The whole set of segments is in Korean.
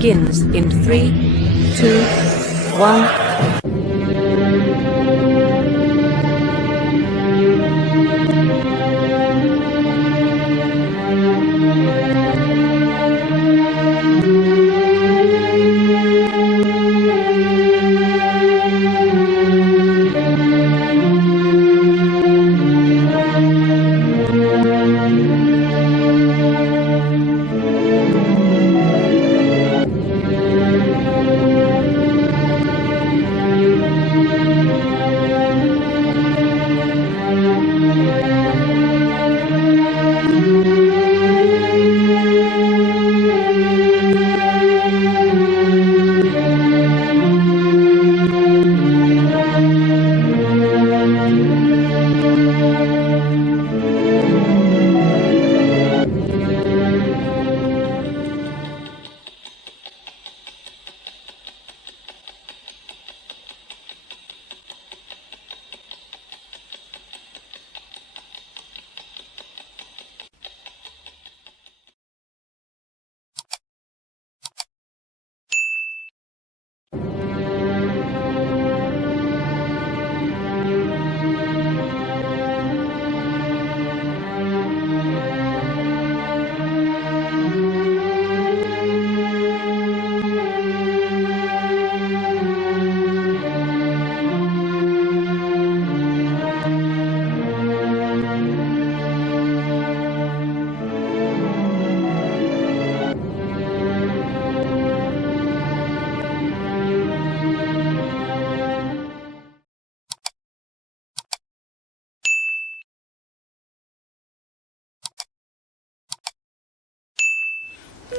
begins in 3, 2, 1.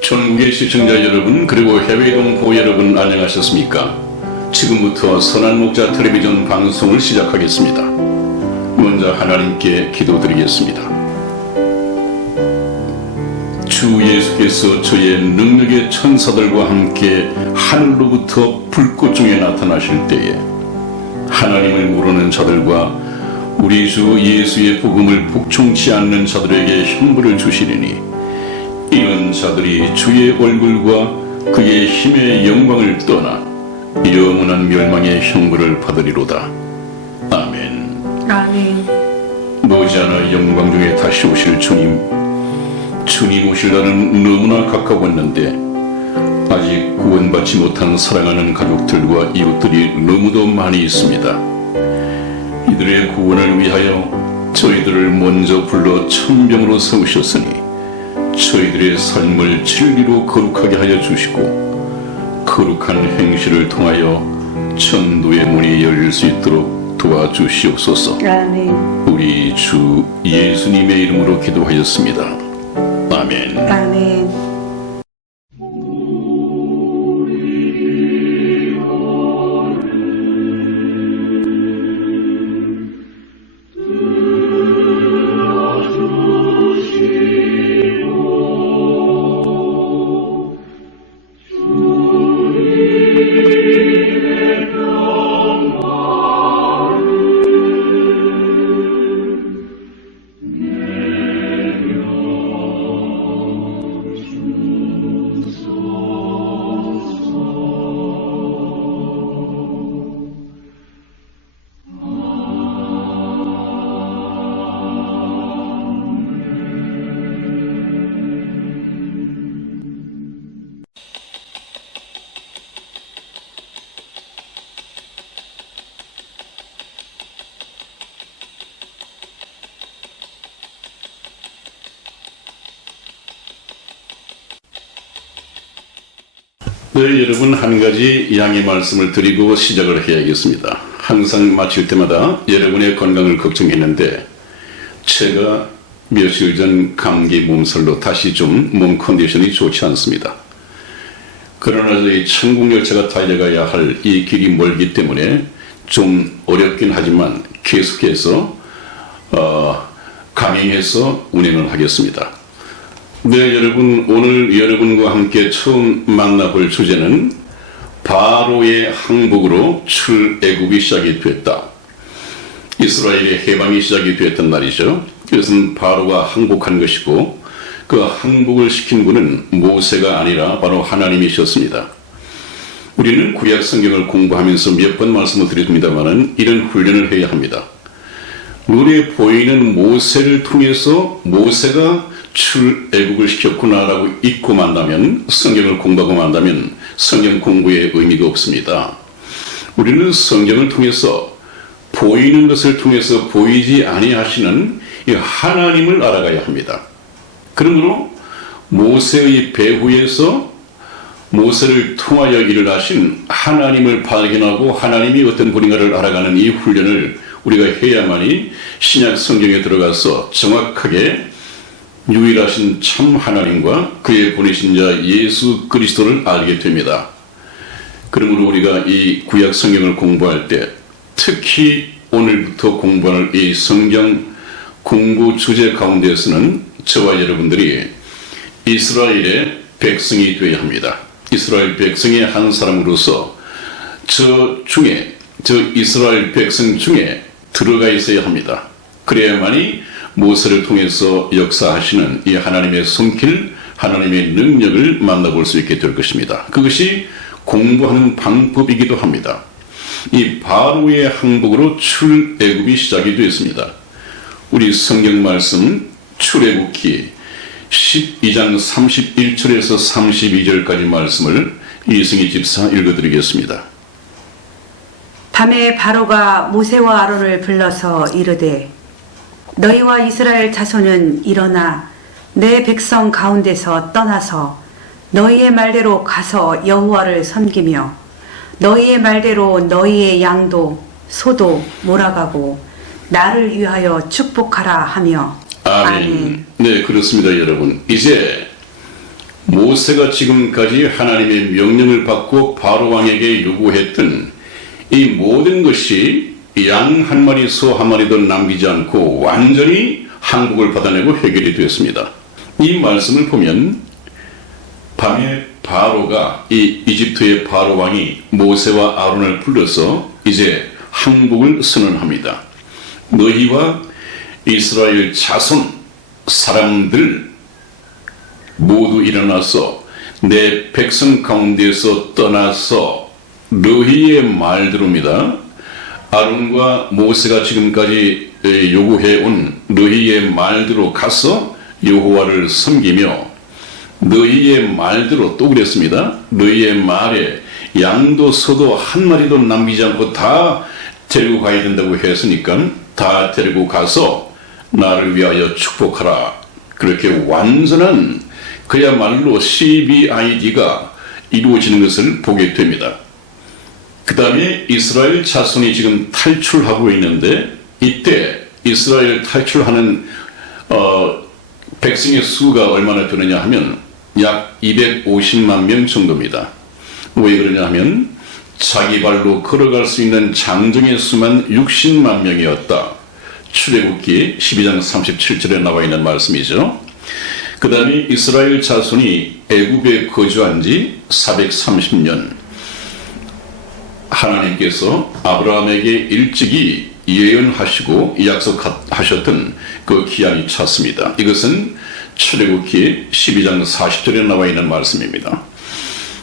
전국의 시청자 여러분, 그리고 해외이동 보호 여러분, 안녕하셨습니까? 지금부터 선한 목자 텔레비전 방송을 시작하겠습니다. 먼저 하나님께 기도드리겠습니다. 주 예수께서 저의 능력의 천사들과 함께 하늘로부터 불꽃 중에 나타나실 때에 하나님을 모르는 자들과 우리 주 예수의 복음을 복종치 않는 자들에게 형벌을 주시리니 이런 자들이 주의 얼굴과 그의 힘의 영광을 떠나 영원한 멸망의 형벌을 받으리로다. 아멘. 아멘. 머지않아 영광 중에 다시 오실 주님 오실 날은 너무나 가까웠는데 아직 구원받지 못한 사랑하는 가족들과 이웃들이 너무도 많이 있습니다. 이들의 구원을 위하여 저희들을 먼저 불러 천병으로 세우셨으니 저희들의 삶을 진리로 거룩하게 하여 주시고 거룩한 행실을 통하여 천도의 문이 열릴 수 있도록 도와주시옵소서. 아멘. 우리 주 예수님의 이름으로 기도하였습니다. 아멘. 아멘. 네, 여러분, 한 가지 양해 말씀을 드리고 시작을 해야겠습니다. 항상 마칠 때마다 여러분의 건강을 걱정했는데 제가 며칠 전 감기 몸살로 다시 좀 몸 컨디션이 좋지 않습니다. 그러나 저희 천국열차가 달려가야 할 이 길이 멀기 때문에 좀 어렵긴 하지만 계속해서 강행해서 운행을 하겠습니다. 네, 여러분, 오늘 여러분과 함께 처음 만나볼 주제는 바로의 항복으로 출애굽이 시작이 됐다. 이스라엘의 해방이 시작이 됐단 말이죠. 이것은 바로가 항복한 것이고 그 항복을 시킨 분은 모세가 아니라 바로 하나님이셨습니다. 우리는 구약 성경을 공부하면서 몇 번 말씀을 드렸습니다만 이런 훈련을 해야 합니다. 눈에 보이는 모세를 통해서 모세가 출애굽을 시켰구나라고 잊고 만다면, 성경을 공부하고 만다면 성경 공부의 의미가 없습니다. 우리는 성경을 통해서 보이는 것을 통해서 보이지 아니하시는 이 하나님을 알아가야 합니다. 그러므로 모세의 배후에서 모세를 통하여 일을 하신 하나님을 발견하고 하나님이 어떤 분인가를 알아가는 이 훈련을 우리가 해야만이 신약 성경에 들어가서 정확하게 유일하신 참 하나님과 그의 보내신 자 예수 그리스도를 알게 됩니다. 그러므로 우리가 이 구약 성경을 공부할 때 특히 오늘부터 공부할 이 성경 공부 주제 가운데에서는 저와 여러분들이 이스라엘의 백성이 되어야 합니다. 이스라엘 백성의 한 사람으로서 저 이스라엘 백성 중에 들어가 있어야 합니다. 그래야만이 모세를 통해서 역사하시는 이 하나님의 손길, 하나님의 능력을 만나볼 수 있게 될 것입니다. 그것이 공부하는 방법이기도 합니다. 이 바로의 항복으로 출애굽이 시작이 되었습니다. 우리 성경 말씀 출애굽기 12장 31절에서 32절까지 말씀을 이승희 집사 읽어드리겠습니다. 밤에 바로가 모세와 아론을 불러서 이르되 너희와 이스라엘 자손은 일어나 내 백성 가운데서 떠나서 너희의 말대로 가서 여호와를 섬기며 너희의 말대로 너희의 양도 소도 몰아가고 나를 위하여 축복하라 하며 아멘. 네, 그렇습니다, 여러분. 이제 모세가 지금까지 하나님의 명령을 받고 바로 왕에게 요구했던 이 모든 것이 양 한 마리, 소 한 마리도 남기지 않고 완전히 항복을 받아내고 해결이 되었습니다. 이 말씀을 보면 밤에 바로가 이 이집트의 바로 왕이 모세와 아론을 불러서 이제 항복을 선언합니다. 너희와 이스라엘 자손 사람들 모두 일어나서 내 백성 가운데서 떠나서 너희의 말대로입니다. 아론과 모세가 지금까지 요구해온 너희의 말대로 가서 여호와를 섬기며 너희의 말대로 또 그랬습니다. 너희의 말에 양도 소도 한 마리도 남기지 않고 다 데리고 가야 된다고 했으니까 다 데리고 가서 나를 위하여 축복하라. 그렇게 완전한 그야말로 CBID가 이루어지는 것을 보게 됩니다. 그 다음에 이스라엘 자손이 지금 탈출하고 있는데 이때 이스라엘 탈출하는 백성의 수가 얼마나 되느냐 하면 약 250만 명 정도입니다. 왜 그러냐 하면 자기 발로 걸어갈 수 있는 장정의 수만 60만 명이었다. 출애굽기 12장 37절에 나와 있는 말씀이죠. 그 다음에 이스라엘 자손이 애굽에 거주한 지 430년 하나님께서 아브라함에게 일찍이 예언하시고 약속하셨던 그 기한이 찼습니다. 이것은 출애굽기 12장 40절에 나와 있는 말씀입니다.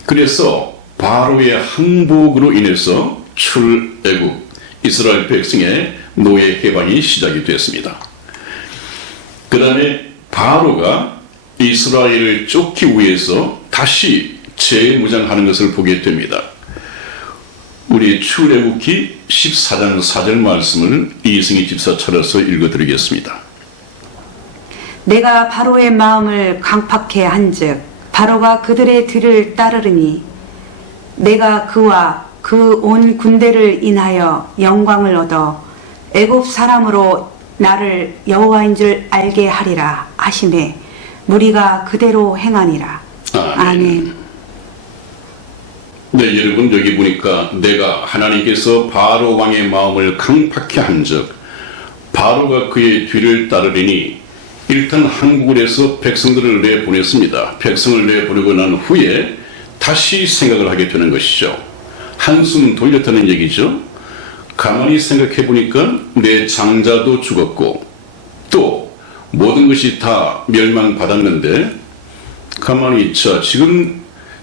그래서 바로의 항복으로 인해서 출애굽 이스라엘 백성의 노예 해방이 시작이 됐습니다. 그 다음에 바로가 이스라엘을 쫓기 위해서 다시 재무장하는 것을 보게 됩니다. 우리 출애굽기 14장 4절 말씀을 이승희 집사 찾아서 읽어드리겠습니다. 내가 바로의 마음을 강팍해 한즉 바로가 그들의 뒤를 따르리니 내가 그와 그 온 군대를 인하여 영광을 얻어 애굽 사람으로 나를 여호와인 줄 알게 하리라 하시매 무리가 그대로 행하니라. 아멘. 네, 여러분 여기 보니까 내가 하나님께서 바로 왕의 마음을 강팍해 한즉 바로가 그의 뒤를 따르리니 일단 항복을 해서 백성들을 내보냈습니다. 백성을 내보내고 난 후에 다시 생각을 하게 되는 것이죠. 한숨 돌렸다는 얘기죠. 가만히 생각해 보니까 내 장자도 죽었고 또 모든 것이 다 멸망받았는데 가만히 있자. 지금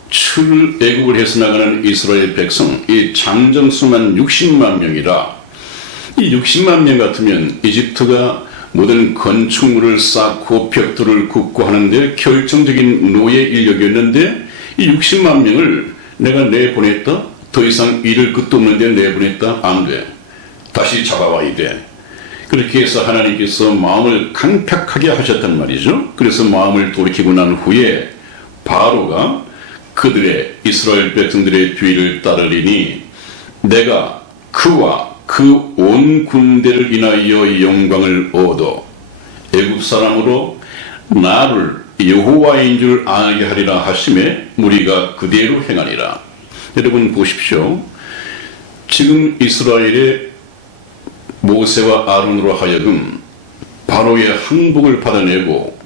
출애굽을 해서 나가는 이스라엘 백성, 이 장정수만 60만 명이라, 이 60만 명 같으면 이집트가 모든 건축물을 쌓고 벽돌을 굽고 하는데 결정적인 노예 인력이었는데 이 60만 명을 내가 내보냈다? 더 이상 잃을 것도 없는데 내보냈다? 안 돼. 다시 잡아와야 돼. 그렇게 해서 하나님께서 마음을 강팍하게 하셨단 말이죠. 그래서 마음을 돌이키고 난 후에 바로가 그들의 이스라엘 백성들의 뒤를 따르리니 내가 그와 그 온 군대를 인하여 영광을 얻어 애굽 사람으로 나를 여호와인 줄 알게 하리라 하심에 무리가 그대로 행하리라. 여러분 보십시오. 지금 이스라엘의 모세와 아론으로 하여금 바로의 항복을 받아내고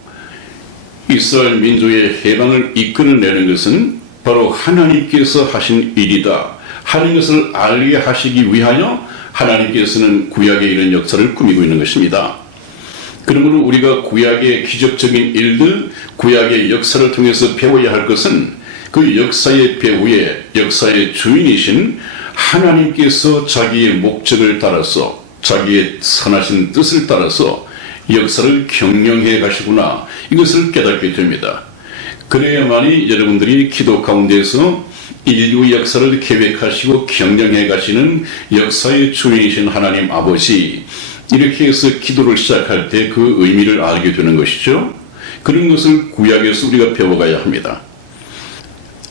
이스라엘 민족의 해방을 이끌어내는 것은 바로 하나님께서 하신 일이다 하는 것을 알게 하시기 위하여 하나님께서는 구약의 이런 역사를 꾸미고 있는 것입니다. 그러므로 우리가 구약의 기적적인 일들, 구약의 역사를 통해서 배워야 할 것은 그 역사의 배후에 역사의 주인이신 하나님께서 자기의 목적을 따라서 자기의 선하신 뜻을 따라서 역사를 경영해 가시구나, 이것을 깨닫게 됩니다. 그래야만이 여러분들이 기도 가운데서 인류 역사를 계획하시고 경영해 가시는 역사의 주인이신 하나님 아버지, 이렇게 해서 기도를 시작할 때 그 의미를 알게 되는 것이죠. 그런 것을 구약에서 우리가 배워가야 합니다.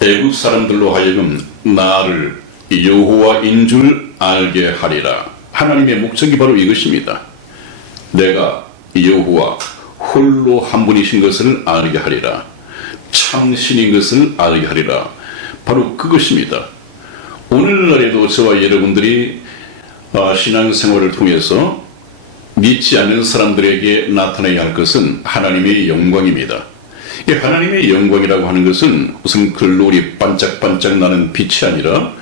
애굽 사람들로 하여금 나를 여호와인 줄 알게 하리라. 하나님의 목적이 바로 이것입니다. 내가 여호와 홀로 한 분이신 것을 알게 하리라. 참신인 것을 알게 하리라. 바로 그것입니다. 오늘날에도 저와 여러분들이 신앙생활을 통해서 믿지 않는 사람들에게 나타나야 할 것은 하나님의 영광입니다. 이 하나님의 영광이라고 하는 것은 무슨 글로리 반짝반짝 나는 빛이 아니라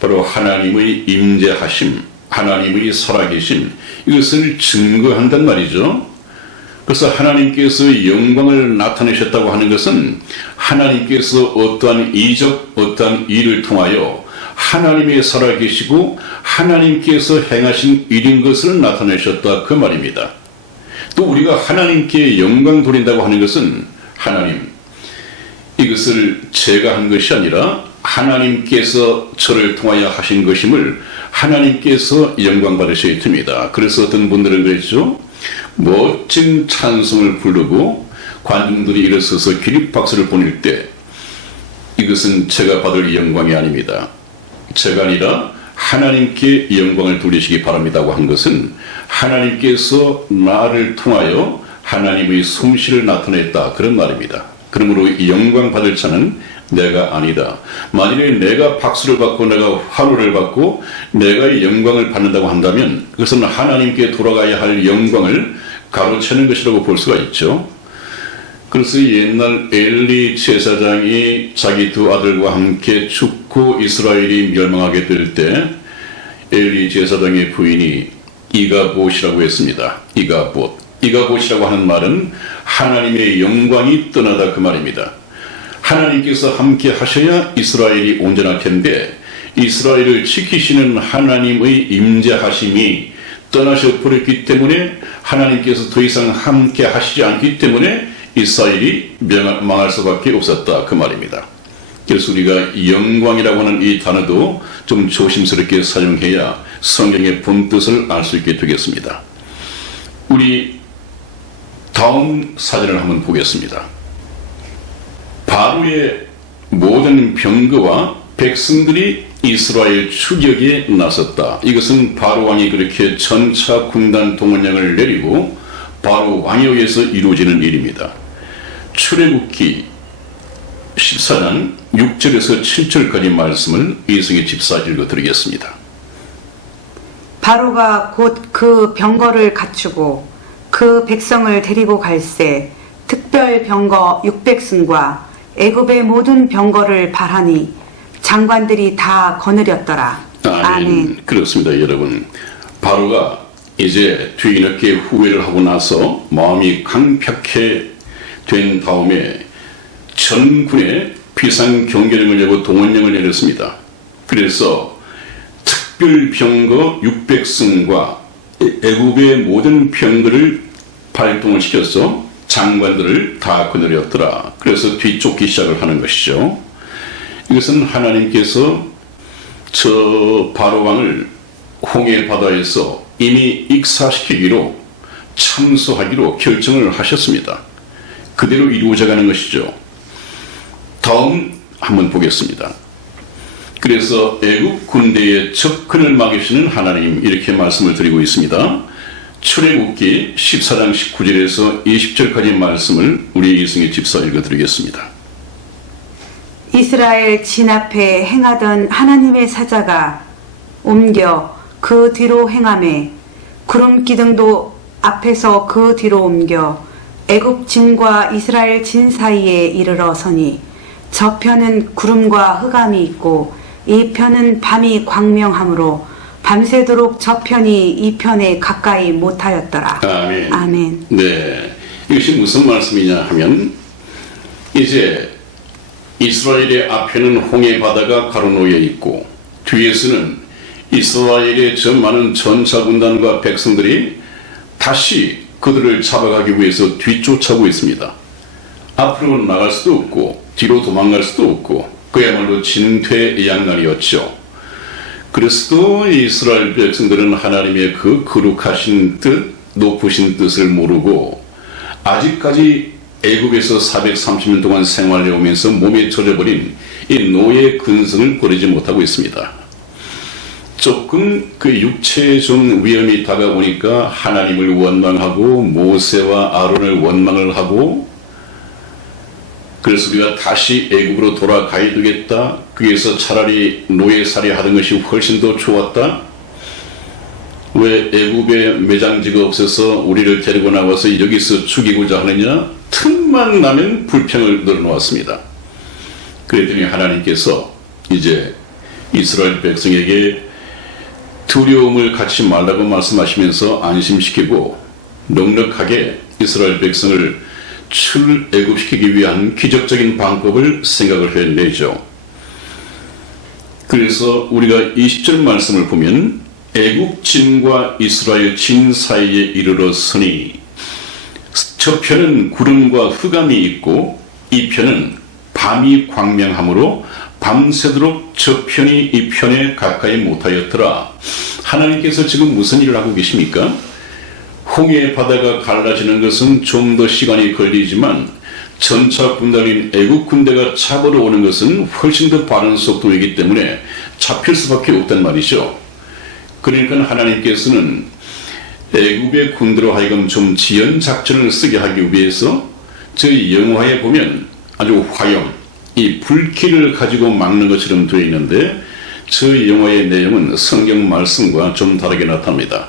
바로 하나님의 임재하심, 하나님의 살아계심, 이것을 증거한단 말이죠. 그래서 하나님께서 영광을 나타내셨다고 하는 것은 하나님께서 어떠한 이적, 어떠한 일을 통하여 하나님의 살아계시고 하나님께서 행하신 일인 것을 나타내셨다, 그 말입니다. 또 우리가 하나님께 영광 돌린다고 하는 것은 하나님, 이것을 제가 한 것이 아니라 하나님께서 저를 통하여 하신 것임을 하나님께서 영광 받으셔야 됩니다. 그래서 어떤 분들은 그랬죠. 멋진 찬송을 부르고 관중들이 일어서서 기립박수를 보낼 때 이것은 제가 받을 영광이 아닙니다. 제가 아니라 하나님께 영광을 돌리시기 바랍니다고 한 것은 하나님께서 나를 통하여 하나님의 솜씨를 나타냈다, 그런 말입니다. 그러므로 영광 받을 자는 내가 아니다. 만일에 내가 박수를 받고 내가 환호를 받고 내가 영광을 받는다고 한다면 그것은 하나님께 돌아가야 할 영광을 가로채는 것이라고 볼 수가 있죠. 그래서 옛날 엘리 제사장이 자기 두 아들과 함께 죽고 이스라엘이 멸망하게 될 때 엘리 제사장의 부인이 이가봇이라고 했습니다. 이가봇이라고 하는 말은 하나님의 영광이 떠나다, 그 말입니다. 하나님께서 함께 하셔야 이스라엘이 온전할 텐데 이스라엘을 지키시는 하나님의 임재하심이 떠나셔 버렸기 때문에 하나님께서 더 이상 함께 하시지 않기 때문에 이스라엘이 망할 수밖에 없었다, 그 말입니다. 그래서 우리가 영광이라고 하는 이 단어도 좀 조심스럽게 사용해야 성경의 본뜻을 알 수 있게 되겠습니다. 우리 다음 사진을 한번 보겠습니다. 바로의 모든 병거와 백성들이 이스라엘 추격에 나섰다. 이것은 바로 왕이 그렇게 전차 군단 동원령을 내리고 바로 왕에 의해서 이루어지는 일입니다. 출애굽기 14장 6절에서 7절까지 말씀을 이승희 집사 읽어드리겠습니다. 바로가 곧 그 병거를 갖추고 그 백성을 데리고 갈새 특별 병거 600승과 애굽의 모든 병거를 발하니 장관들이 다 거느렸더라. 아멘. 그렇습니다, 여러분. 바로가 이제 뒤늦게 후회를 하고 나서 마음이 강팍해 된 다음에 전군의 비상경계령을 내고 동원령을 내렸습니다. 그래서 특별병거 600승과 애굽의 모든 병거를 발동을 시켜서 장관들을 다 거느렸더라. 그래서 뒤쫓기 시작을 하는 것이죠. 이것은 하나님께서 저 바로왕을 홍해 바다에서 이미 익사시키기로 참수하기로 결정을 하셨습니다. 그대로 이루어져 가는 것이죠. 다음 한번 보겠습니다. 그래서 애굽 군대의 접근을 막으시는 하나님, 이렇게 말씀을 드리고 있습니다. 출애굽기 14장 19절에서 20절까지 말씀을 우리 이승희 집사 읽어드리겠습니다. 이스라엘 진 앞에 행하던 하나님의 사자가 옮겨 그 뒤로 행하매 구름 기둥도 앞에서 그 뒤로 옮겨 애굽 진과 이스라엘 진 사이에 이르러 서니 저편은 구름과 흑암이 있고 이 편은 밤이 광명하므로 밤새도록 저편이 이 편에 가까이 못하였더라. 아멘. 아멘. 네, 이것이 무슨 말씀이냐 하면 이제 이스라엘의 앞에는 홍해 바다가 가로놓여 있고 뒤에서는 이스라엘의 저 많은 전차군단과 백성들이 다시 그들을 잡아가기 위해서 뒤쫓아오고 있습니다. 앞으로 나갈 수도 없고 뒤로 도망갈 수도 없고 그야말로 진퇴양난이었죠. 그래서도 이스라엘 백성들은 하나님의 그 거룩하신 뜻, 높으신 뜻을 모르고 아직까지 애굽에서 430년 동안 생활해 오면서 몸에 젖어버린 이 노예 근성을 버리지 못하고 있습니다. 조금 그 육체의 좀 위험이 다가오니까 하나님을 원망하고 모세와 아론을 원망을 하고, 그래서 우리가 다시 애굽으로 돌아가야 되겠다, 거기에서 차라리 노예살이 하던 것이 훨씬 더 좋았다, 왜 애굽에 매장지가 없어서 우리를 데리고 나와서 여기서 죽이고자 하느냐, 틈만 나면 불평을 늘어놓았습니다. 그랬더니 하나님께서 이제 이스라엘 백성에게 두려움을 갖지 말라고 말씀하시면서 안심시키고 넉넉하게 이스라엘 백성을 출애굽시키기 위한 기적적인 방법을 생각을 해내죠. 그래서 우리가 20절 말씀을 보면 애굽 진과 이스라엘 진 사이에 이르러 서니 저편은 구름과 흑암이 있고 이 편은 밤이 광명하므로 밤새도록 저편이 이 편에 가까이 못하였더라. 하나님께서 지금 무슨 일을 하고 계십니까? 홍해 바다가 갈라지는 것은 좀 더 시간이 걸리지만 전차 군단인 애국 군대가 잡으러 오는 것은 훨씬 더 빠른 속도이기 때문에 잡힐 수밖에 없단 말이죠. 그러니까 하나님께서는 애굽의 군대로 하여금 좀 지연 작전을 쓰게 하기 위해서 저희 영화에 보면 아주 화염, 이 불길을 가지고 막는 것처럼 되어 있는데 저희 영화의 내용은 성경 말씀과 좀 다르게 나타납니다.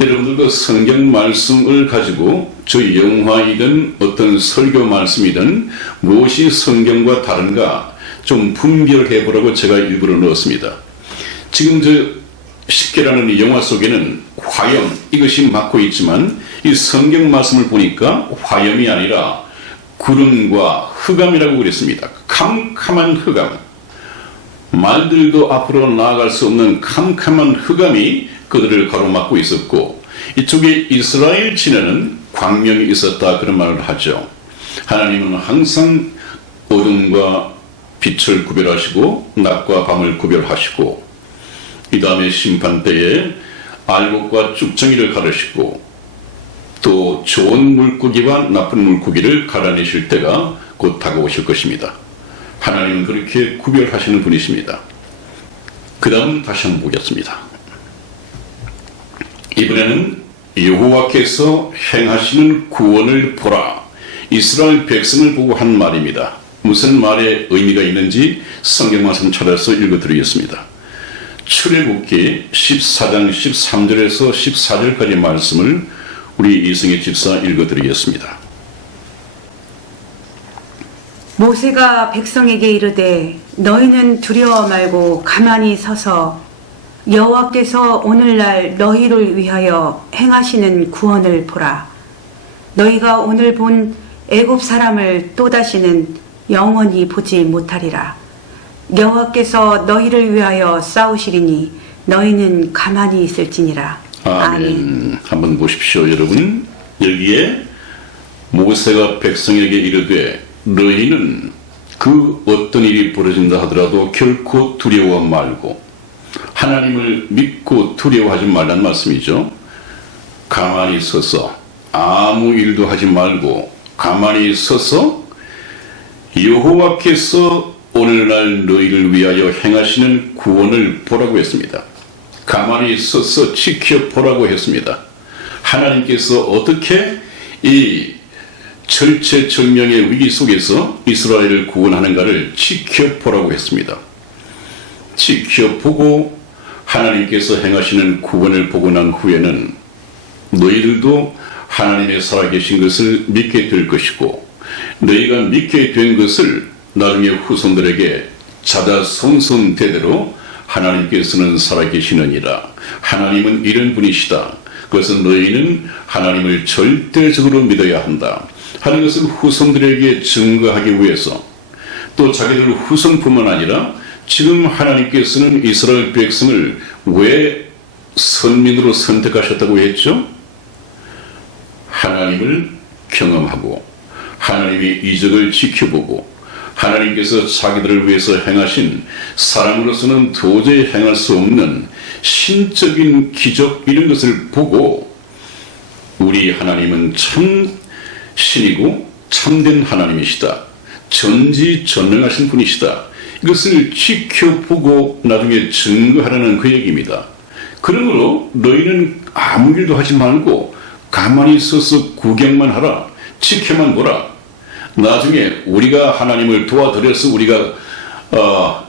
여러분들도 성경 말씀을 가지고 저희 영화이든 어떤 설교 말씀이든 무엇이 성경과 다른가 좀 분별해 보라고 제가 일부러 넣었습니다. 지금 저 십계라는 이 영화 속에는 화염, 이것이 막고 있지만 이 성경 말씀을 보니까 화염이 아니라 구름과 흑암이라고 그랬습니다. 캄캄한 흑암, 말들도 앞으로 나아갈 수 없는 캄캄한 흑암이 그들을 가로막고 있었고, 이쪽에 이스라엘 진에는 광명이 있었다, 그런 말을 하죠. 하나님은 항상 어둠과 빛을 구별하시고 낮과 밤을 구별하시고, 이 다음에 심판 때에 알곡과 쭉정이를 가르시고 또 좋은 물고기와 나쁜 물고기를 갈아내실 때가 곧 다가오실 것입니다. 하나님은 그렇게 구별하시는 분이십니다. 그 다음 다시 한번 보겠습니다. 이번에는 여호와께서 행하시는 구원을 보라. 이스라엘 백성을 보고 한 말입니다. 무슨 말에 의미가 있는지 성경 말씀 찾아서 읽어드리겠습니다. 출애굽기 14장 13절에서 14절까지 말씀을 우리 이승희 집사 읽어드리겠습니다. 모세가 백성에게 이르되 너희는 두려워 말고 가만히 서서 여호와께서 오늘날 너희를 위하여 행하시는 구원을 보라. 너희가 오늘 본 애굽 사람을 또다시는 영원히 보지 못하리라. 여호와께서 너희를 위하여 싸우시리니 너희는 가만히 있을지니라. 아멘. 한번 보십시오, 여러분. 여기에 모세가 백성에게 이르되 너희는 그 어떤 일이 벌어진다 하더라도 결코 두려워 말고 하나님을 믿고 두려워하지 말란 말씀이죠. 가만히 서서 아무 일도 하지 말고 가만히 서서 여호와께서 오늘날 너희를 위하여 행하시는 구원을 보라고 했습니다. 가만히 서서 지켜보라고 했습니다. 하나님께서 어떻게 이 절체절명의 위기 속에서 이스라엘을 구원하는가를 지켜보라고 했습니다. 지켜보고 하나님께서 행하시는 구원을 보고 난 후에는 너희들도 하나님의 살아계신 것을 믿게 될 것이고 너희가 믿게 된 것을 나중에 후손들에게 자자손손대대로 하나님께서는 살아계시느니라. 하나님은 이런 분이시다. 그것은 너희는 하나님을 절대적으로 믿어야 한다 하는 것을 후손들에게 증거하기 위해서 또 자기들 후손뿐만 아니라 지금 하나님께서는 이스라엘 백성을 왜 선민으로 선택하셨다고 했죠? 하나님을 경험하고 하나님의 이적을 지켜보고 하나님께서 자기들을 위해서 행하신 사람으로서는 도저히 행할 수 없는 신적인 기적 이런 것을 보고 우리 하나님은 참 신이고 참된 하나님이시다. 전지전능하신 분이시다. 이것을 지켜보고 나중에 증거하라는 그 얘기입니다. 그러므로 너희는 아무 일도 하지 말고 가만히 서서 구경만 하라. 지켜만 보라. 나중에 우리가 하나님을 도와드려서 우리가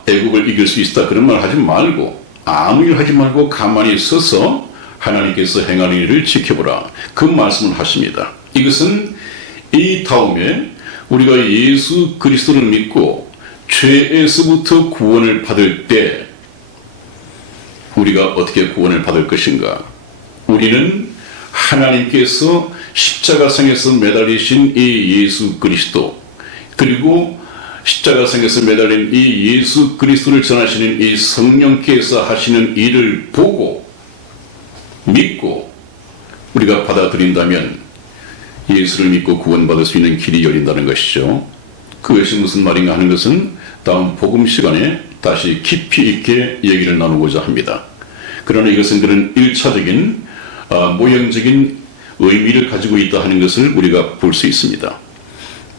애국을 이길 수 있다 그런 말 하지 말고 아무 일 하지 말고 가만히 서서 하나님께서 행하는 일을 지켜보라. 그 말씀을 하십니다. 이것은 이 다음에 우리가 예수 그리스도를 믿고 죄에서부터 구원을 받을 때 우리가 어떻게 구원을 받을 것인가? 우리는 하나님께서 십자가상에서 매달리신 이 예수 그리스도 그리고 십자가상에서 매달린 이 예수 그리스도를 전하시는 이 성령께서 하시는 일을 보고 믿고 우리가 받아들인다면 예수를 믿고 구원받을 수 있는 길이 열린다는 것이죠. 그것이 무슨 말인가 하는 것은 다음 복음 시간에 다시 깊이 있게 얘기를 나누고자 합니다. 그러나 이것은 그런 1차적인 모형적인 의미를 가지고 있다 하는 것을 우리가 볼 수 있습니다.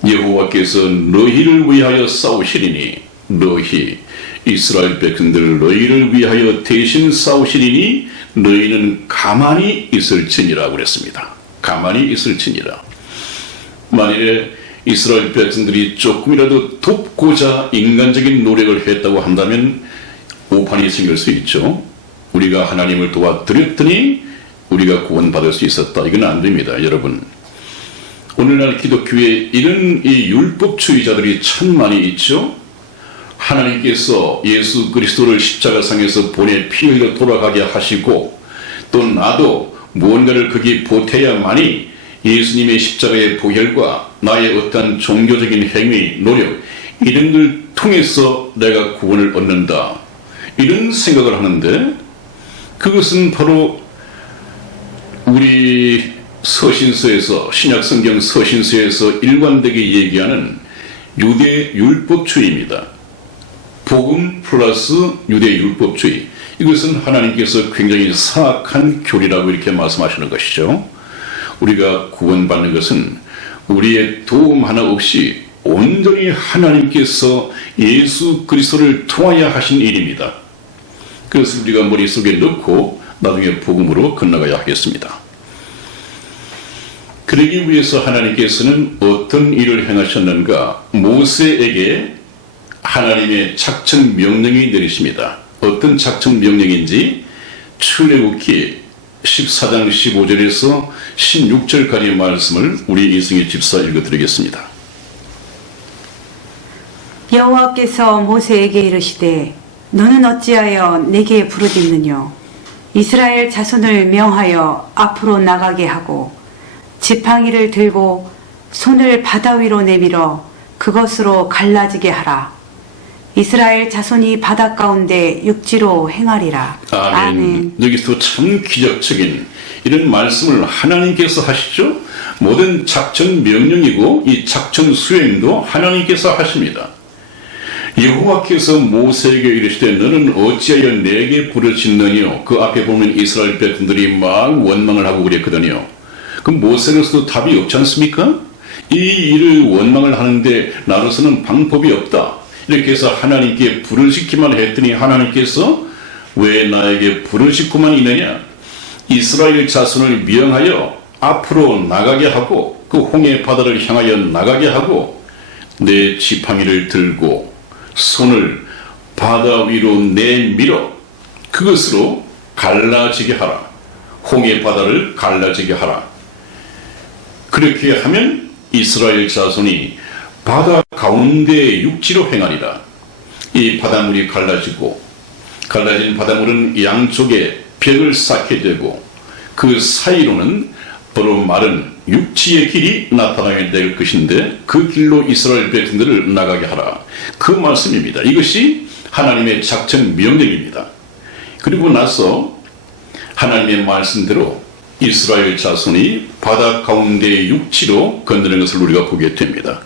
여호와께서 너희를 위하여 싸우시리니 너희 이스라엘 백성들 너희를 위하여 대신 싸우시리니 너희는 가만히 있을지니라 그랬습니다. 가만히 있을지니라. 만일에 이스라엘 백성들이 조금이라도 돕고자 인간적인 노력을 했다고 한다면 오판이 생길 수 있죠. 우리가 하나님을 도와드렸더니 우리가 구원받을 수 있었다. 이건 안 됩니다, 여러분. 오늘날 기독교에 이런 이 율법주의자들이 참 많이 있죠. 하나님께서 예수 그리스도를 십자가상에서 보내 피 흘려 돌아가게 하시고 또 나도 무언가를 거기 보태야만이 예수님의 십자가의 보혈과 나의 어떤 종교적인 행위, 노력 이런 걸 통해서 내가 구원을 얻는다. 이런 생각을 하는데 그것은 바로 우리 서신서에서 신약성경 서신서에서 일관되게 얘기하는 유대 율법주의입니다. 복음 플러스 유대 율법주의. 이것은 하나님께서 굉장히 사악한 교리라고 이렇게 말씀하시는 것이죠. 우리가 구원받는 것은 우리의 도움 하나 없이 온전히 하나님께서 예수 그리스도를 통하여 하신 일입니다. 그것을 우리가 머릿속에 넣고 나중에 복음으로 건너가야 하겠습니다. 그러기 위해서 하나님께서는 어떤 일을 행하셨는가? 모세에게 하나님의 작정 명령이 내리십니다. 어떤 작정 명령인지 출애굽기 14장 15절에서 16절까지의 말씀을 우리 이승희 집사 읽어드리겠습니다. 여호와께서 모세에게 이르시되 너는 어찌하여 내게 부르짖느뇨? 이스라엘 자손을 명하여 앞으로 나가게 하고 지팡이를 들고 손을 바다 위로 내밀어 그것으로 갈라지게 하라. 이스라엘 자손이 바다 가운데 육지로 행하리라. 아멘. 여기서 참 기적적인 이런 말씀을 하나님께서 하시죠. 모든 작전 명령이고 이 작전 수행도 하나님께서 하십니다. 여호와께서 모세에게 이르시되 너는 어찌하여 내게 부르짖느뇨? 그 앞에 보면 이스라엘 백성들이 막 원망을 하고 그랬거든요. 그럼 모세로서도 답이 없지 않습니까? 이 일을 원망을 하는데 나로서는 방법이 없다. 이렇게 해서 하나님께 부르짖기만 했더니 하나님께서 왜 나에게 부르짖고만 있느냐? 이스라엘 자손을 명하여 앞으로 나가게 하고 그 홍해 바다를 향하여 나가게 하고 내 지팡이를 들고 손을 바다 위로 내밀어 그것으로 갈라지게 하라. 홍해 바다를 갈라지게 하라. 그렇게 하면 이스라엘 자손이 바다 가운데 육지로 행하리라. 이 바닷물이 갈라지고 갈라진 바닷물은 양쪽에 벽을 쌓게 되고 그 사이로는 바로 마른 육지의 길이 나타나게 될 것인데 그 길로 이스라엘 백성들을 나가게 하라. 그 말씀입니다. 이것이 하나님의 작전 명령입니다. 그리고 나서 하나님의 말씀대로 이스라엘 자손이 바다 가운데 육지로 건너는 것을 우리가 보게 됩니다.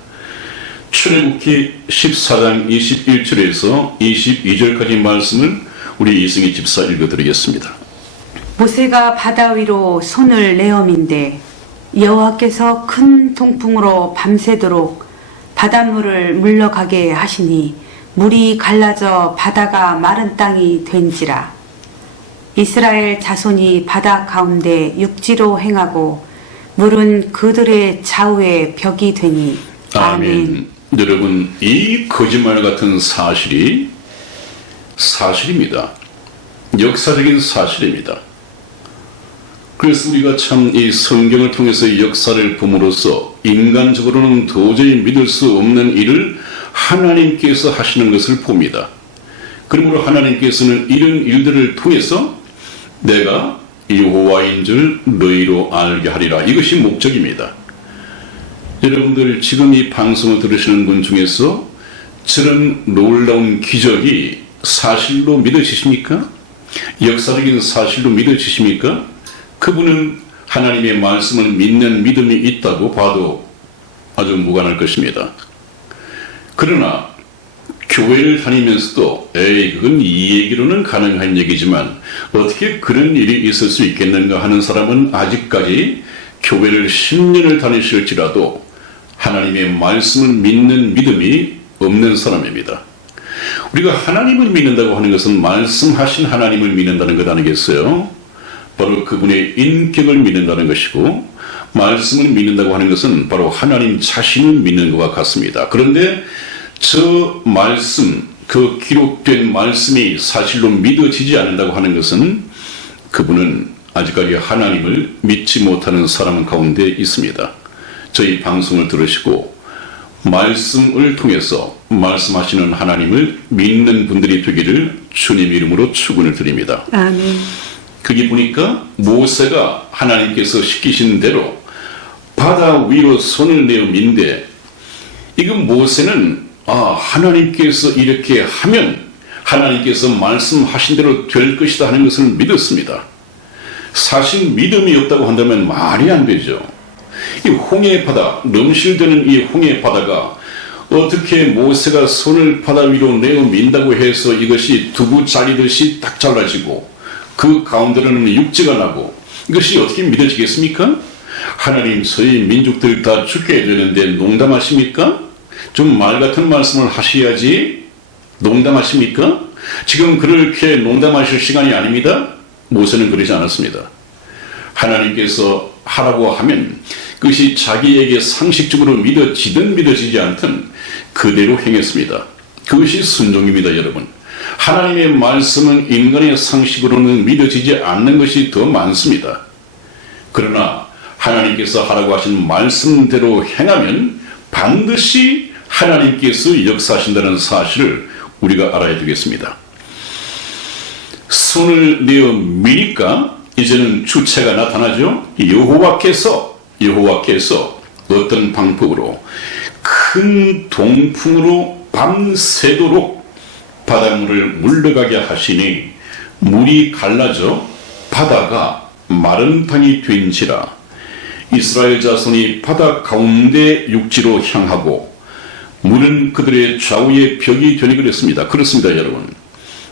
출애굽기 14장 21절에서 22절까지 말씀을 우리 이승희 집사 읽어드리겠습니다. 모세가 바다 위로 손을 내어민데 여호와께서 큰 동풍으로 밤새도록 바닷물을 물러가게 하시니 물이 갈라져 바다가 마른 땅이 된지라. 이스라엘 자손이 바다 가운데 육지로 행하고 물은 그들의 좌우에 벽이 되니. 아멘. 여러분, 이 거짓말 같은 사실이 사실입니다. 역사적인 사실입니다. 그래서 우리가 참 이 성경을 통해서 역사를 봄으로써 인간적으로는 도저히 믿을 수 없는 일을 하나님께서 하시는 것을 봅니다. 그러므로 하나님께서는 이런 일들을 통해서 내가 여호와인 줄 너희로 알게 하리라. 이것이 목적입니다. 여러분들 지금 이 방송을 들으시는 분 중에서 저런 놀라운 기적이 사실로 믿어지십니까? 역사적인 사실로 믿어지십니까? 그분은 하나님의 말씀을 믿는 믿음이 있다고 봐도 아주 무관할 것입니다. 그러나 교회를 다니면서도 그건 이 얘기로는 가능한 얘기지만 어떻게 그런 일이 있을 수 있겠는가 하는 사람은 아직까지 교회를 10년을 다니실지라도 하나님의 말씀을 믿는 믿음이 없는 사람입니다. 우리가 하나님을 믿는다고 하는 것은 말씀하신 하나님을 믿는다는 것 아니겠어요? 바로 그분의 인격을 믿는다는 것이고 말씀을 믿는다고 하는 것은 바로 하나님 자신을 믿는 것과 같습니다. 그런데 저 말씀, 그 기록된 말씀이 사실로 믿어지지 않는다고 하는 것은 그분은 아직까지 하나님을 믿지 못하는 사람 가운데 있습니다. 저희 방송을 들으시고 말씀을 통해서 말씀하시는 하나님을 믿는 분들이 되기를 주님 이름으로 축원을 드립니다. 아멘. 거기 보니까 모세가 하나님께서 시키신 대로 바다 위로 손을 내어 민데 이건 모세는 하나님께서 이렇게 하면 하나님께서 말씀하신 대로 될 것이다 하는 것을 믿었습니다. 사실 믿음이 없다고 한다면 말이 안 되죠. 이 홍해 바다, 넘실대는 이 홍해 바다가 어떻게 모세가 손을 바다 위로 내어 민다고 해서 이것이 두부 잘리듯이 딱 잘라지고 그 가운데로는 육지가 나고 이것이 어떻게 믿어지겠습니까? 하나님 저희 민족들 다 죽게 되는데 농담하십니까? 좀 말 같은 말씀을 하셔야지. 농담하십니까? 지금 그렇게 농담하실 시간이 아닙니다. 모세는 그러지 않았습니다. 하나님께서 하라고 하면 그것이 자기에게 상식적으로 믿어지든 믿어지지 않든 그대로 행했습니다. 그것이 순종입니다, 여러분. 하나님의 말씀은 인간의 상식으로는 믿어지지 않는 것이 더 많습니다. 그러나 하나님께서 하라고 하신 말씀대로 행하면 반드시 하나님께서 역사하신다는 사실을 우리가 알아야 되겠습니다. 손을 내어 미니까 이제는 주체가 나타나죠. 여호와께서 어떤 방법으로 큰 동풍으로 밤새도록 바닷물을 물러가게 하시니 물이 갈라져 바다가 마른 땅이 된지라. 이스라엘 자손이 바다 가운데 육지로 향하고 물은 그들의 좌우의 벽이 되니 그랬습니다. 그렇습니다, 여러분.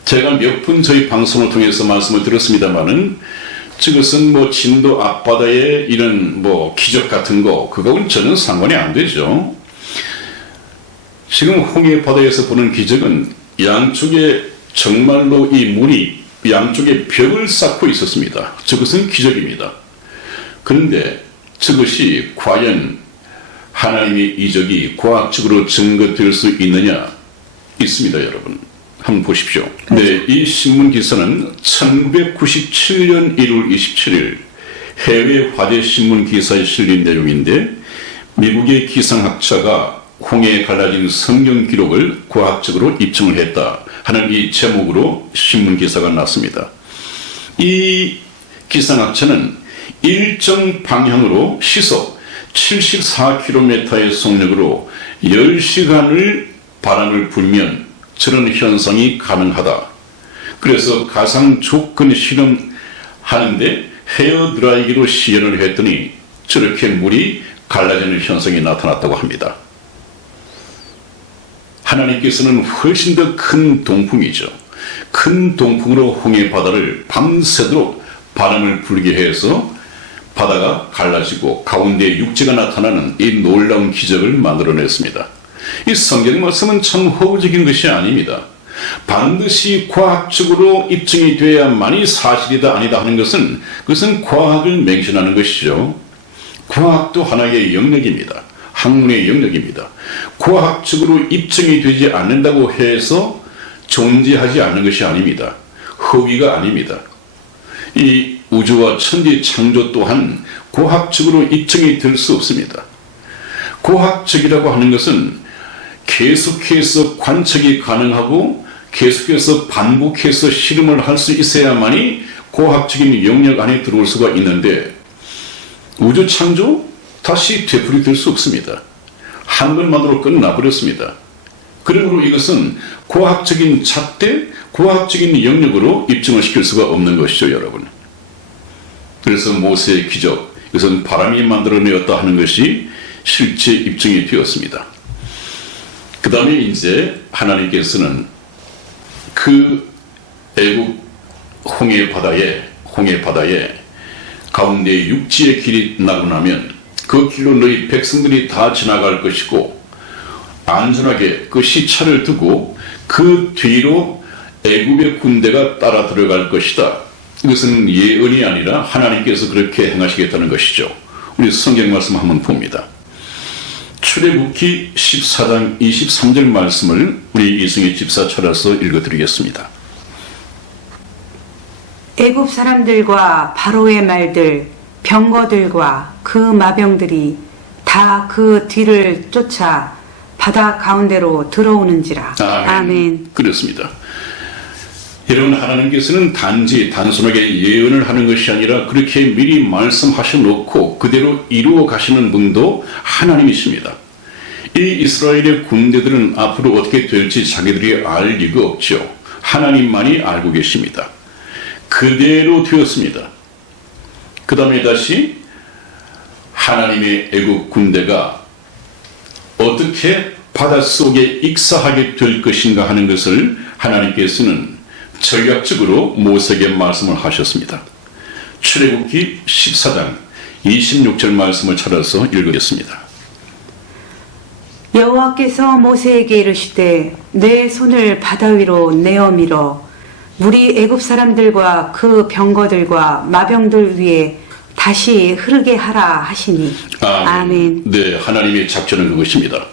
제가 몇 분 저희 방송을 통해서 말씀을 들었습니다만은 저것은 뭐 진도 앞바다의 이런 뭐 기적 같은 거 그거는 전혀 상관이 안 되죠. 지금 홍해 바다에서 보는 기적은 양쪽에 정말로 이 물이 양쪽에 벽을 쌓고 있었습니다. 저것은 기적입니다. 그런데 저것이 과연 하나님의 이적이 과학적으로 증거될 수 있느냐? 있습니다, 여러분. 한번 보십시오. 네, 이 신문 기사는 1997년 1월 27일 해외 화제 신문 기사에 실린 내용인데 미국의 기상학자가 홍해에 갈라진 성경 기록을 과학적으로 입증을 했다 하는 이 제목으로 신문 기사가 났습니다. 이 기상학자는 일정 방향으로 시속 74km의 속력으로 10시간을 바람을 불면 저런 현상이 가능하다. 그래서 가상 조건 실험하는데 헤어드라이기로 시연을 했더니 저렇게 물이 갈라지는 현상이 나타났다고 합니다. 하나님께서는 훨씬 더 큰 동풍이죠. 큰 동풍으로 홍해 바다를 밤새도록 바람을 불게 해서 바다가 갈라지고 가운데 육지가 나타나는 이 놀라운 기적을 만들어냈습니다. 이 성경 말씀은 참 허구적인 것이 아닙니다. 반드시 과학적으로 입증이 돼야만이 사실이다 아니다 하는 것은 그것은 과학을 맹신하는 것이죠. 과학도 하나의 영역입니다. 학문의 영역입니다. 과학적으로 입증이 되지 않는다고 해서 존재하지 않는 것이 아닙니다. 허위가 아닙니다. 이 우주와 천지 창조 또한 과학적으로 입증이 될 수 없습니다. 과학적이라고 하는 것은 계속해서 관측이 가능하고 계속해서 반복해서 실험을 할 수 있어야만이 과학적인 영역 안에 들어올 수가 있는데 우주 창조 다시 되풀이될 수 없습니다. 한 번만으로 끝나버렸습니다. 그러므로 이것은 과학적인 잣대, 과학적인 영역으로 입증을 시킬 수가 없는 것이죠, 여러분. 그래서 모세의 기적, 이것은 바람이 만들어내었다 하는 것이 실제 입증이 되었습니다. 그 다음에 이제 하나님께서는 그 애국 홍해 바다에 가운데 육지의 길이 나고 나면 그 길로 너희 백성들이 다 지나갈 것이고 안전하게 그 시차를 두고 그 뒤로 애굽의 군대가 따라 들어갈 것이다. 이것은 예언이 아니라 하나님께서 그렇게 행하시겠다는 것이죠. 우리 성경 말씀 한번 봅니다. 출애굽기 14장 23절 말씀을 우리 이승희 집사 찾아서 읽어드리겠습니다. 애굽 사람들과 바로의 말들, 병거들과 그 마병들이 다 그 뒤를 쫓아 바다 가운데로 들어오는지라. 아멘. 그렇습니다. 여러분, 하나님께서는 단순하게 예언을 하는 것이 아니라 그렇게 미리 말씀하셔 놓고 그대로 이루어 가시는 분도 하나님이십니다. 이 이스라엘의 군대들은 앞으로 어떻게 될지 자기들이 알 리가 없죠. 하나님만이 알고 계십니다. 그대로 되었습니다. 그 다음에 다시 하나님의 애국 군대가 어떻게 바닷속에 익사하게 될 것인가 하는 것을 하나님께서는 전략적으로 모세에게 말씀을 하셨습니다. 출애굽기 14장 26절 말씀을 찾아서 읽겠습니다. 여호와께서 모세에게 이르시되 내 손을 바다 위로 내어 밀어 물이 애굽 사람들과 그 병거들과 마병들 위에 다시 흐르게 하라 하시니. 아멘. 네, 하나님의 작전은 그것입니다.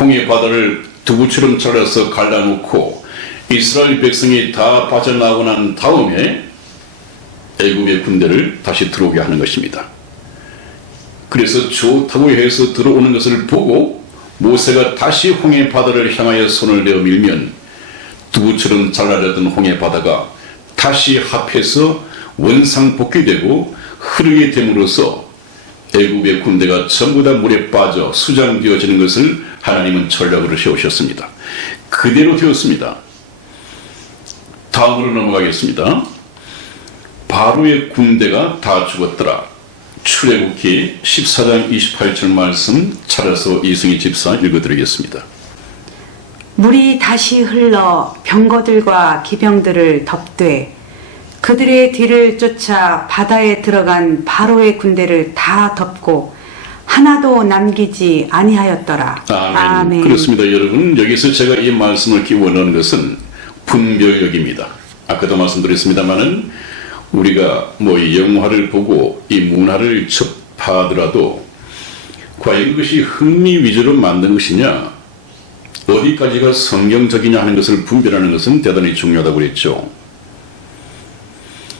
홍해 바다를 두부처럼 잘라서 갈라놓고 이스라엘 백성이 다 빠져나오고 난 다음에 애굽의 군대를 다시 들어오게 하는 것입니다. 그래서 좋다고 해서 들어오는 것을 보고 모세가 다시 홍해 바다를 향하여 손을 내어 밀면 두부처럼 잘라졌던 홍해 바다가 다시 합해서 원상복귀되고 흐르게 됨으로써 애굽의 군대가 전부 다 물에 빠져 수장되어지는 것을 하나님은 전략으로 세우셨습니다. 그대로 되었습니다. 다음으로 넘어가겠습니다. 바로의 군대가 다 죽었더라. 출애굽기 14장 28절 말씀 찾아서 이승희 집사 읽어드리겠습니다. 물이 다시 흘러 병거들과 기병들을 덮되 그들의 뒤를 쫓아 바다에 들어간 바로의 군대를 다 덮고 하나도 남기지 아니하였더라. 아멘. 그렇습니다. 여러분, 여기서 제가 이 말씀을 기원하는 것은 분별력입니다. 아까도 말씀드렸습니다마는 우리가 이 영화를 보고 이 문화를 접하더라도 과연 이것이 흥미 위주로 만든 것이냐, 어디까지가 성경적이냐 하는 것을 분별하는 것은 대단히 중요하다고 그랬죠.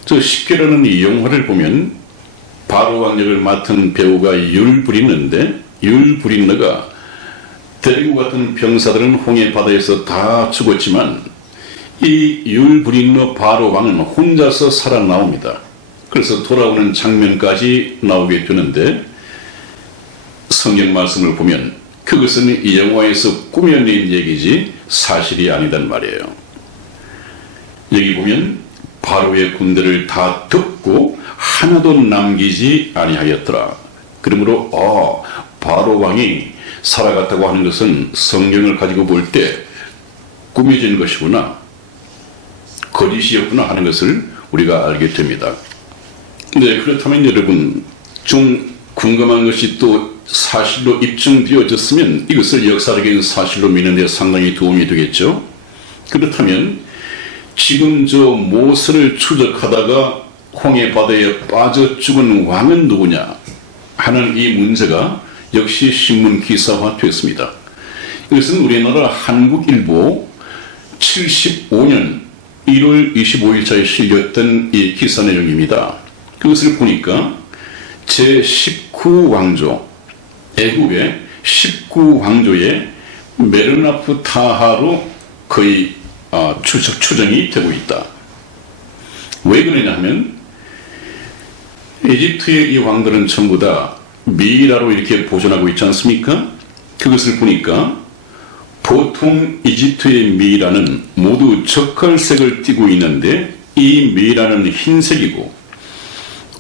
저 10개라는 이 영화를 보면 바로 왕역을 맡은 배우가 율브린너인데, 율브린너가 데리고 갔던 병사들은 홍해 바다에서 다 죽었지만 이 율브린너 바로 왕은 혼자서 살아나옵니다. 그래서 돌아오는 장면까지 나오게 되는데, 성경 말씀을 보면 그것은 이 영화에서 꾸며낸 얘기지 사실이 아니단 말이에요. 여기 보면 바로의 군대를 다 덮고 하나도 남기지 아니하였더라. 그러므로 바로 왕이 살아갔다고 하는 것은 성경을 가지고 볼 때 꾸며진 것이구나, 거짓이었구나 하는 것을 우리가 알게 됩니다. 네, 그렇다면 여러분, 좀 궁금한 것이 또 사실로 입증되어졌으면 이것을 역사적인 사실로 믿는 데 상당히 도움이 되겠죠. 그렇다면 지금 저 모세를 추적하다가 홍해 바다에 빠져 죽은 왕은 누구냐 하는 이 문제가 역시 신문 기사화 됐습니다. 이것은 우리나라 한국일보 75년 1월 25일자에 실렸던 이 기사 내용입니다. 그것을 보니까 제19왕조, 애굽의 19왕조의 메르나프 타하로 거의 추정이 되고 있다. 왜 그러냐 하면 이집트의 이 왕들은 전부 다 미이라로 이렇게 보존하고 있지 않습니까? 그것을 보니까 보통 이집트의 미이라는 모두 적갈색을 띠고 있는데 이 미이라는 흰색이고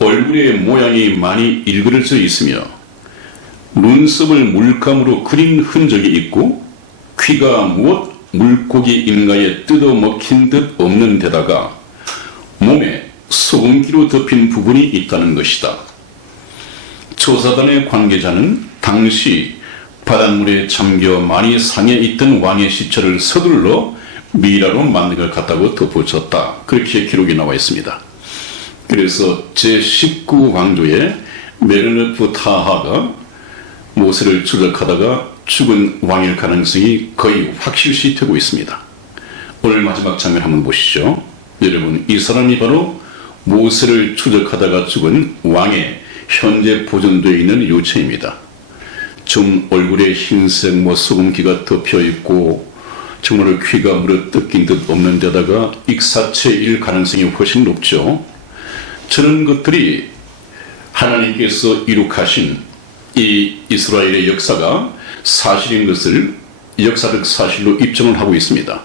얼굴의 모양이 많이 일그러져 있으며 눈썹을 물감으로 그린 흔적이 있고 귀가 무엇 물고기인가에 뜯어먹힌 듯 없는 데다가 몸에 소금기로 덮인 부분이 있다는 것이다. 조사단의 관계자는 당시 바닷물에 잠겨 많이 상해 있던 왕의 시체를 서둘러 미이라로 만든 것 같다고 덧붙였다. 그렇게 기록이 나와 있습니다. 그래서 제19왕조의 메르네프 타하가 모세를 추적하다가 죽은 왕일 가능성이 거의 확실시 되고 있습니다. 오늘 마지막 장면 한번 보시죠. 여러분, 이 사람이 바로 모세를 추적하다가 죽은 왕의 현재 보존되어 있는 유체입니다. 좀 얼굴에 흰색 소금기가 덮여있고 정말 귀가 물어뜯긴 듯 없는 데다가 익사체일 가능성이 훨씬 높죠. 저런 것들이 하나님께서 이룩하신 이 이스라엘의 역사가 사실인 것을 역사적 사실로 입증을 하고 있습니다.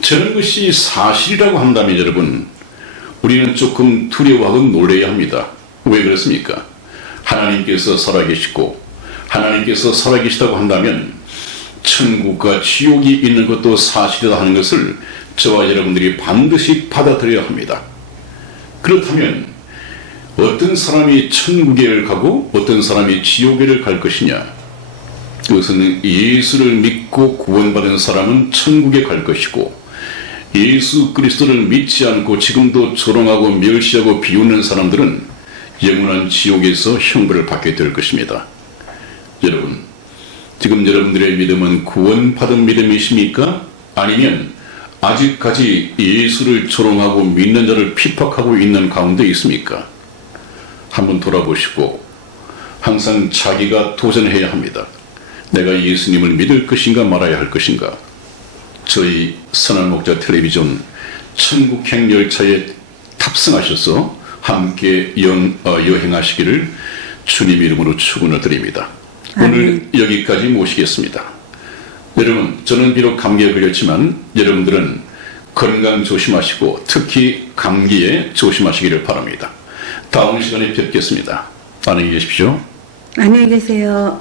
저런 것이 사실이라고 한다면 여러분, 우리는 조금 두려워하고 놀라야 합니다. 왜 그렇습니까? 하나님께서 살아계시고 하나님께서 살아계시다고 한다면 천국과 지옥이 있는 것도 사실이다 하는 것을 저와 여러분들이 반드시 받아들여야 합니다. 그렇다면 어떤 사람이 천국에 가고 어떤 사람이 지옥에 갈 것이냐? 그것은 예수를 믿고 구원받은 사람은 천국에 갈 것이고 예수 그리스도를 믿지 않고 지금도 조롱하고 멸시하고 비웃는 사람들은 영원한 지옥에서 형벌을 받게 될 것입니다. 여러분, 지금 여러분들의 믿음은 구원받은 믿음이십니까? 아니면 아직까지 예수를 조롱하고 믿는 자를 핍박하고 있는 가운데 있습니까? 한번 돌아보시고 항상 자기가 도전해야 합니다. 내가 예수님을 믿을 것인가 말아야 할 것인가? 저희 선한 목자 텔레비전 천국행 열차에 탑승하셔서 함께 여행하시기를 주님 이름으로 축원을 드립니다. 오늘 여기까지 모시겠습니다. 여러분, 저는 비록 감기에 걸렸지만 여러분들은 건강 조심하시고 특히 감기에 조심하시기를 바랍니다. 다음 시간에 뵙겠습니다. 안녕히 계십시오. 안녕히 계세요.